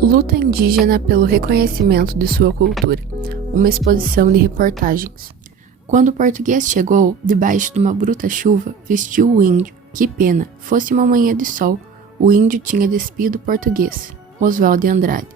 Luta indígena pelo reconhecimento de sua cultura. Uma exposição de reportagens. Quando o português chegou, debaixo de uma bruta chuva, vestiu o índio. Que pena, fosse uma manhã de sol, o índio tinha despido o português. Oswald de Andrade.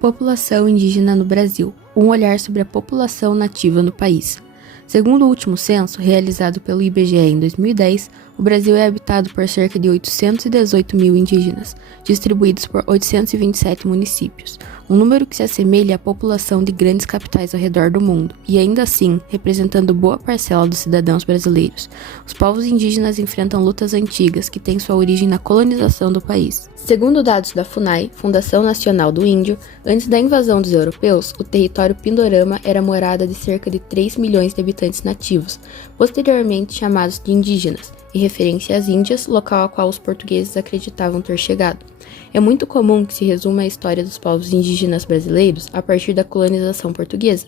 População indígena no Brasil. Um olhar sobre a população nativa no país. Segundo o último censo, realizado pelo IBGE em 2010, o Brasil é habitado por cerca de 818 mil indígenas, distribuídos por 827 municípios, um número que se assemelha à população de grandes capitais ao redor do mundo, e ainda assim, representando boa parcela dos cidadãos brasileiros. Os povos indígenas enfrentam lutas antigas que têm sua origem na colonização do país. Segundo dados da FUNAI, Fundação Nacional do Índio, antes da invasão dos europeus, o território Pindorama era morada de cerca de 3 milhões de habitantes nativos, posteriormente chamados de indígenas, em referência às Índias, local ao qual os portugueses acreditavam ter chegado. É muito comum que se resuma a história dos povos indígenas brasileiros a partir da colonização portuguesa.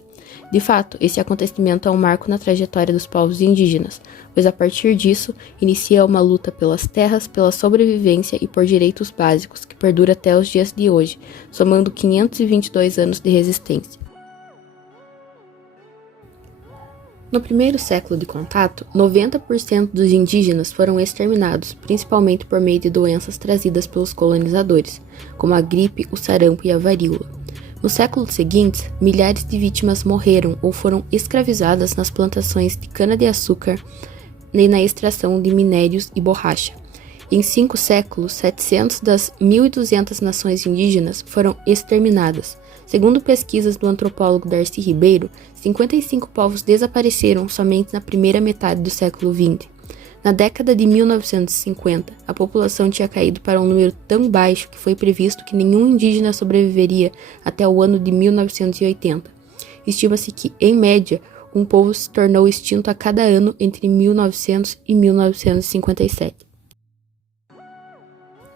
De fato, esse acontecimento é um marco na trajetória dos povos indígenas, pois a partir disso inicia uma luta pelas terras, pela sobrevivência e por direitos básicos que perdura até os dias de hoje, somando 522 anos de resistência. No primeiro século de contato, 90% dos indígenas foram exterminados, principalmente por meio de doenças trazidas pelos colonizadores, como a gripe, o sarampo e a varíola. Nos séculos seguintes, milhares de vítimas morreram ou foram escravizadas nas plantações de cana-de-açúcar e na extração de minérios e borracha. Em 5 séculos, 700 das 1.200 nações indígenas foram exterminadas. Segundo pesquisas do antropólogo Darcy Ribeiro, 55 povos desapareceram somente na primeira metade do século XX. Na década de 1950, a população tinha caído para um número tão baixo que foi previsto que nenhum indígena sobreviveria até o ano de 1980. Estima-se que, em média, um povo se tornou extinto a cada ano entre 1900 e 1957.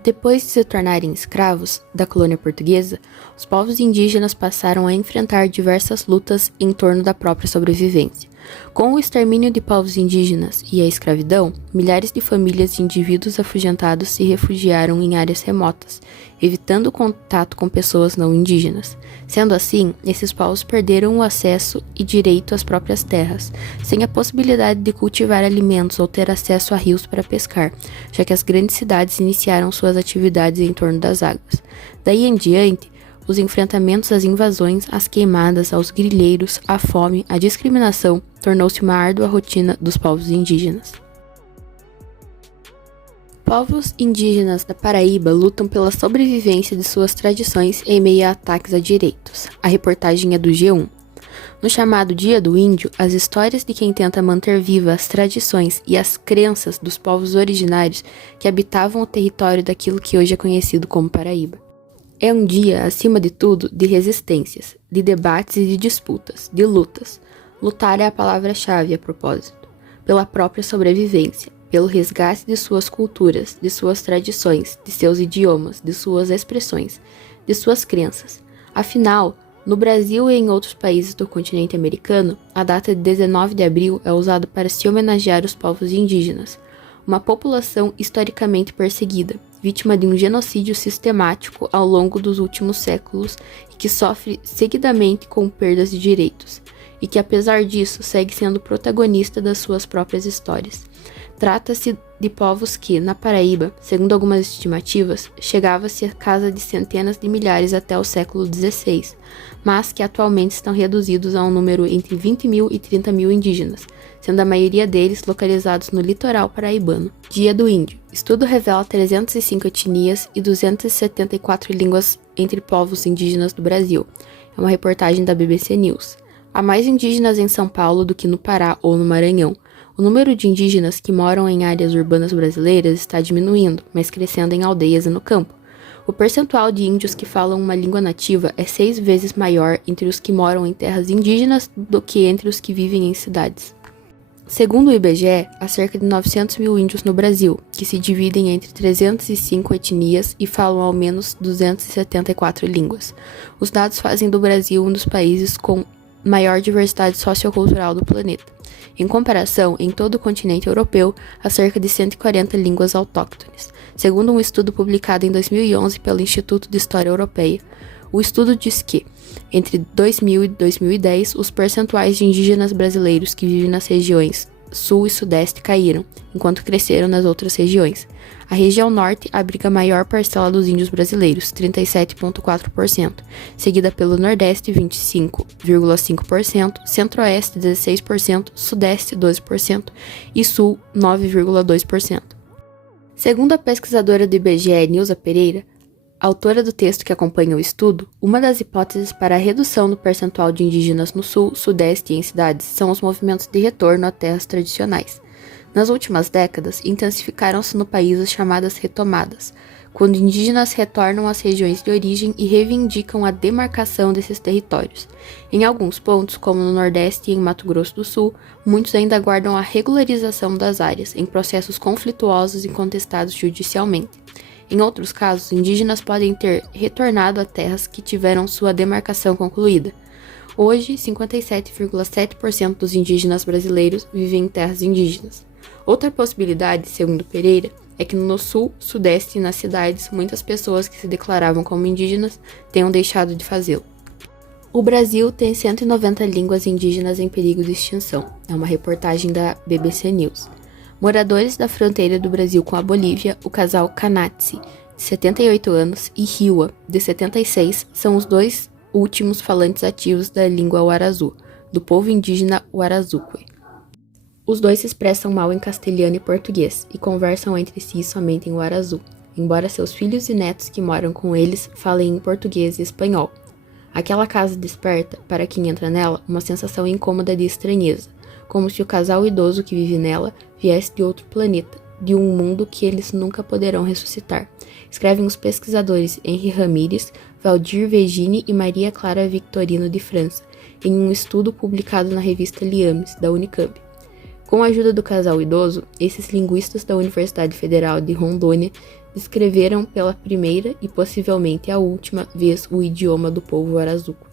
Depois de se tornarem escravos da colônia portuguesa, os povos indígenas passaram a enfrentar diversas lutas em torno da própria sobrevivência. Com o extermínio de povos indígenas e a escravidão, milhares de famílias e indivíduos afugentados se refugiaram em áreas remotas, evitando o contato com pessoas não indígenas. Sendo assim, esses povos perderam o acesso e direito às próprias terras, sem a possibilidade de cultivar alimentos ou ter acesso a rios para pescar, já que as grandes cidades iniciaram suas atividades em torno das águas. Daí em diante, os enfrentamentos às invasões, às queimadas, aos grileiros, à fome, à discriminação, tornou-se uma árdua rotina dos povos indígenas. Povos indígenas da Paraíba lutam pela sobrevivência de suas tradições em meio a ataques a direitos. A reportagem é do G1. No chamado Dia do Índio, as histórias de quem tenta manter vivas as tradições e as crenças dos povos originários que habitavam o território daquilo que hoje é conhecido como Paraíba. É um dia, acima de tudo, de resistências, de debates e de disputas, de lutas. Lutar é a palavra-chave a propósito. Pela própria sobrevivência, pelo resgate de suas culturas, de suas tradições, de seus idiomas, de suas expressões, de suas crenças. Afinal, no Brasil e em outros países do continente americano, a data de 19 de abril é usada para se homenagear os povos indígenas, uma população historicamente perseguida, vítima de um genocídio sistemático ao longo dos últimos séculos e que sofre seguidamente com perdas de direitos, e que apesar disso segue sendo protagonista das suas próprias histórias. Trata-se de povos que, na Paraíba, segundo algumas estimativas, chegava-se a casa de centenas de milhares até o século XVI, mas que atualmente estão reduzidos a um número entre 20 mil e 30 mil indígenas, sendo a maioria deles localizados no litoral paraibano. Dia do Índio. Estudo revela 305 etnias e 274 línguas entre povos indígenas do Brasil. É uma reportagem da BBC News. Há mais indígenas em São Paulo do que no Pará ou no Maranhão. O número de indígenas que moram em áreas urbanas brasileiras está diminuindo, mas crescendo em aldeias e no campo. O percentual de índios que falam uma língua nativa é 6 vezes maior entre os que moram em terras indígenas do que entre os que vivem em cidades. Segundo o IBGE, há cerca de 900 mil índios no Brasil, que se dividem entre 305 etnias e falam ao menos 274 línguas. Os dados fazem do Brasil um dos países com maior diversidade sociocultural do planeta. Em comparação, em todo o continente europeu, há cerca de 140 línguas autóctones, segundo um estudo publicado em 2011 pelo Instituto de História Europeia. O estudo diz que, entre 2000 e 2010, os percentuais de indígenas brasileiros que vivem nas regiões Sul e Sudeste caíram, enquanto cresceram nas outras regiões. A região Norte abriga a maior parcela dos índios brasileiros, 37,4%, seguida pelo Nordeste, 25,5%, Centro-Oeste, 16%, Sudeste, 12% e Sul, 9,2%. Segundo a pesquisadora do IBGE, Nilza Pereira, autora do texto que acompanha o estudo, uma das hipóteses para a redução do percentual de indígenas no Sul, Sudeste e em cidades são os movimentos de retorno a terras tradicionais. Nas últimas décadas, intensificaram-se no país as chamadas retomadas, quando indígenas retornam às regiões de origem e reivindicam a demarcação desses territórios. Em alguns pontos, como no Nordeste e em Mato Grosso do Sul, muitos ainda aguardam a regularização das áreas, em processos conflituosos e contestados judicialmente. Em outros casos, indígenas podem ter retornado a terras que tiveram sua demarcação concluída. Hoje, 57,7% dos indígenas brasileiros vivem em terras indígenas. Outra possibilidade, segundo Pereira, é que no Sul, Sudeste e nas cidades, muitas pessoas que se declaravam como indígenas tenham deixado de fazê-lo. O Brasil tem 190 línguas indígenas em perigo de extinção. É uma reportagem da BBC News. Moradores da fronteira do Brasil com a Bolívia, o casal Canatsi, de 78 anos, e Hiwa, de 76, são os dois últimos falantes ativos da língua Warazu, do povo indígena Warazuque. Os dois se expressam mal em castelhano e português, e conversam entre si somente em Warazu, embora seus filhos e netos que moram com eles falem em português e espanhol. Aquela casa desperta, para quem entra nela, uma sensação incômoda de estranheza, como se o casal idoso que vive nela viesse de outro planeta, de um mundo que eles nunca poderão ressuscitar, escrevem os pesquisadores Henri Ramírez, Valdir Vegini e Maria Clara Victorino de França, em um estudo publicado na revista Liames, da Unicamp. Com a ajuda do casal idoso, esses linguistas da Universidade Federal de Rondônia descreveram pela primeira e possivelmente a última vez o idioma do povo Warazuco.